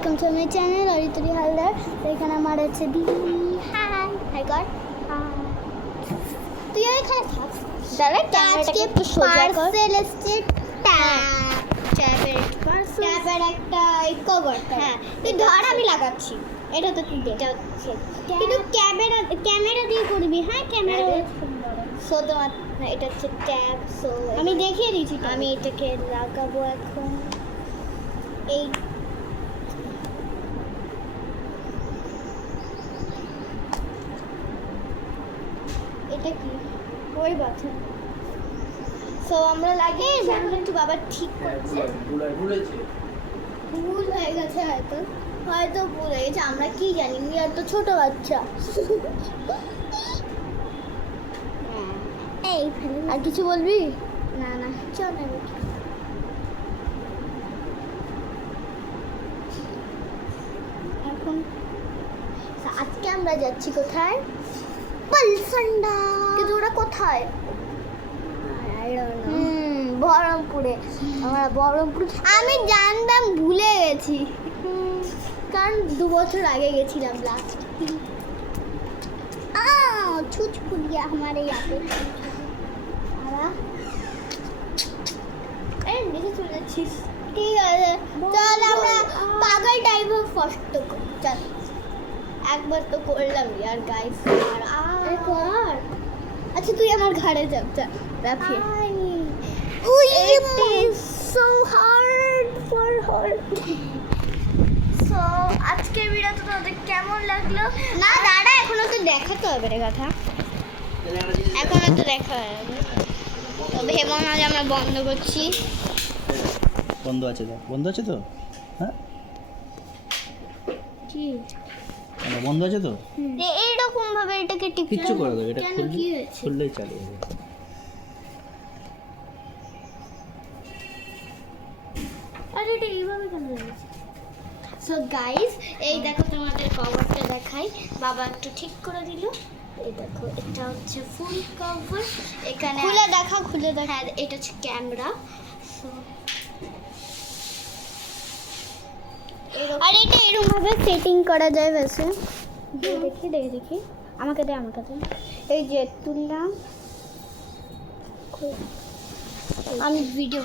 Welcome to my channel Orituri Haldar. তো এখানে আমার আছে দিদি। হাই হাই গড, তুই এখানে থাক। দাঁড়া, আজকে একটু সোজা কর। পার্সেল এসছে, ট্যাবের একটা কভার। হ্যাঁ তুই ধর, আমি লাগাচ্ছি। এটা তো তুই দে, কিন্তু ক্যামেরা দিয়ে করবি। হ্যাঁ ক্যামেরা সো তোমার এটা হচ্ছে ট্যাব। সো আমি দেখিয়ে দিচ্ছি, আমি এটাকে লাগাবো এখন। এই এটা কি ওই বাথরুম। সো আমরা লাগিয়ে একটু বাবা ঠিক করছে। ভুল হয়ে গেছে, হয়তো ভুল হয়ে গেছে, আমরা কি জানি, আর তো ছোট বাচ্চা। এই আর কিছু বলবি? না না চল না। এখন আজকে আমরা যাচ্ছি কোথায়? পালসান্ডা। কিন্তু ওরা কোথায়? বহরমপুরে। আমরা বহরমপুর, আমি জানতাম, ভুলে গেছি কারণ 2 বছর আগে গেছিলাম লাস্ট। ছুচ ফুলিয়া আমার ইয়াতে দেখে চলে যাচ্ছিস। ঠিক আছে চল, আমরা পাগল টাইপের কষ্ট করি। চল একবার তো করলাম ইয়ার গাইস। আর কর। আচ্ছা তুই আমার ঘাড়ে চাপ, চল Rafi. It is so hard for her. So আজকের ভিডিও তোমাদের কেমন লাগলো? না দাঁড়া, এখনো তো দেখাতে হবে রে কথা, এখনো তো দেখা হবে। তো ভেবো না যে আমরা বন্ধ করছি। বন্ধ আছে তো? বন্ধ আছে তো? হ্যাঁ কি বন্ধ আছে তো? এইরকম ভাবে এটাকে টিপতে কিচ্ছু করে দেবে, এটা কি হয়েছে? খুললেই চালু হবে। আরে এটা এইভাবে কেন হয়েছে? সো গাইস এই দেখো, তোমাদের কভারটা দেখাই। বাবা একটু ঠিক করে দিল। এই দেখো, এটা হচ্ছে ফুল কভার। এখানে খুলে দেখা, খুলে দেখা। হ্যাঁ এটা হচ্ছে ক্যামেরা। আর এটা এরকম ভাবে সেটিং করা যায়। বেশি দেখি আমাকে দে। এই যে তুললাম, আমি ভিডিও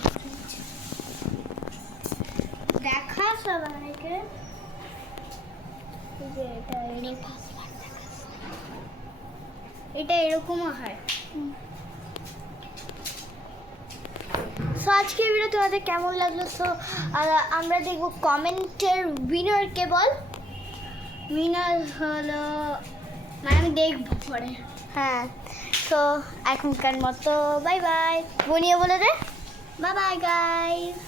দেখা সবাইকে। এটা এরকমও হয়। সো আজকের ভিডিও তোমাদের কেমন লাগলো? সো আমরা দেখবো কমেন্টের উইনার কে বল। উইনার হলো, মানে আমি দেখবো পরে। হ্যাঁ তো এখনকার মতো বাই বাই। বনিয়ে বলে দে বাই বাই গাইস।